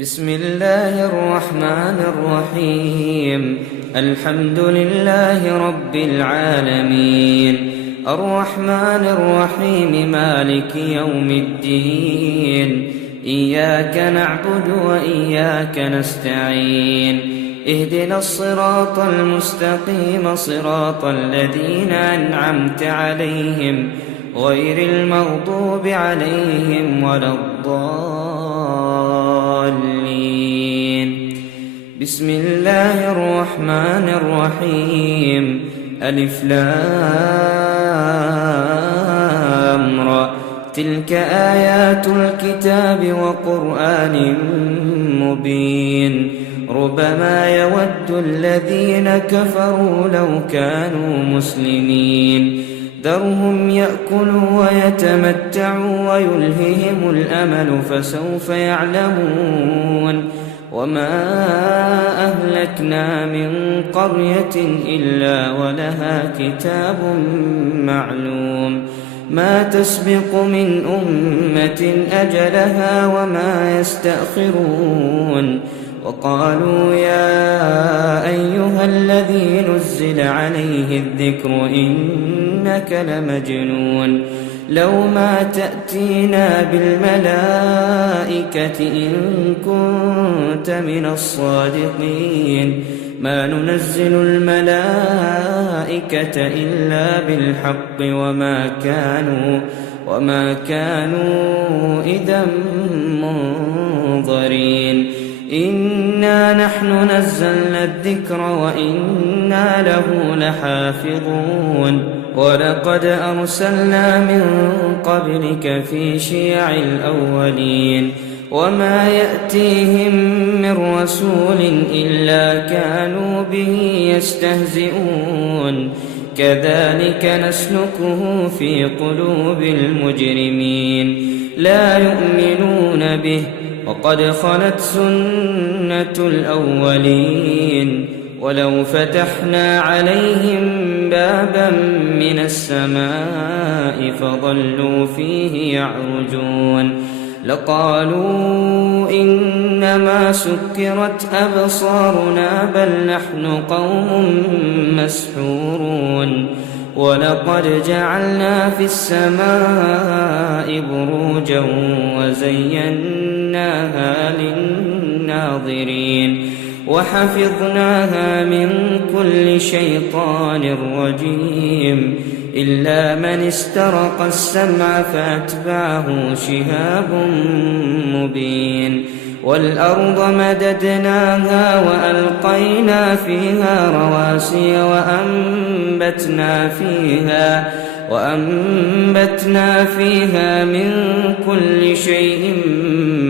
بسم الله الرحمن الرحيم. الحمد لله رب العالمين، الرحمن الرحيم، مالك يوم الدين. إياك نعبد وإياك نستعين، اهدنا الصراط المستقيم، صراط الذين أنعمت عليهم غير المغضوب عليهم ولا الضالين. بسم الله الرحمن الرحيم. ألف لام را، تلك آيات الكتاب وقرآن مبين. ربما يود الذين كفروا لو كانوا مسلمين. ذرهم يأكلوا ويتمتعوا ويلههم الأمل فسوف يعلمون. وما أهلكنا من قرية إلا ولها كتاب معلوم، ما تسبق من أمة أجلها وما يستأخرون. وقالوا يا أيها الذي نزل عليه الذكر إنك لمجنون، لو ما تأتينا بالملائكة إن كنت من الصادقين. ما ننزل الملائكة إلا بالحق وما كانوا إذا منظرين. إنا نحن نزلنا الذكر وإنا له لحافظون. ولقد أرسلنا من قبلك في شيع الأولين، وما يأتيهم من رسول إلا كانوا به يستهزئون. كذلك نسلكه في قلوب المجرمين، لا يؤمنون به وقد خلت سنة الأولين. ولو فتحنا عليهم بابا من السماء فظلوا فيه يعرجون لقالوا إنما سكرت أبصارنا بل نحن قوم مسحورون. ولقد جعلنا في السماء بروجا وزيناها للناظرين وحفظناها من كل شيطان رجيم إلا من استرق السمع فأتبعه شهاب مبين. والأرض مددناها وألقينا فيها رواسي وأنبتنا فيها من كل شيء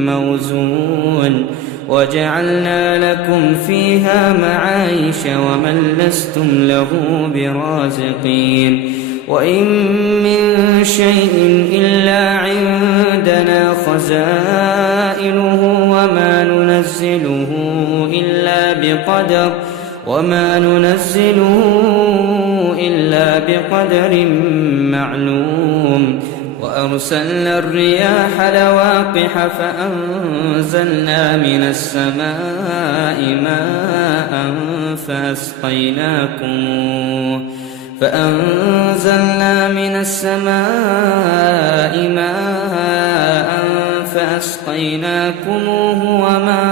موزون. وجعلنا لكم فيها معايش ومن لستم له برازقين. وإن من شيء إلا عندنا خزائنه وما ننزله إلا بقدر معلوم. وأرسلنا الرياح لواقح فأنزلنا من السماء ماء فأسقيناكموه وما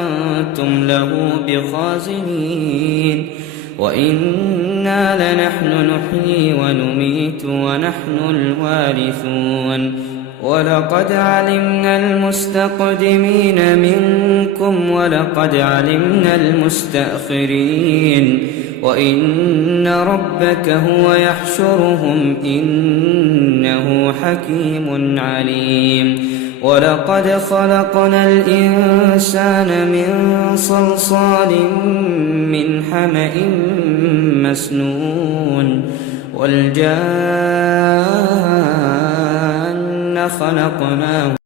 أنتم له بخازنين. وإنا لنحن نحيي ونميت ونحن الوارثون. ولقد علمنا المستقدمين منكم ولقد علمنا المستأخرين. وإن ربك هو يحشرهم إنه حكيم عليم. ولقد خلقنا الإنسان من صلصال من حمأ مسنون. والجان خلقناه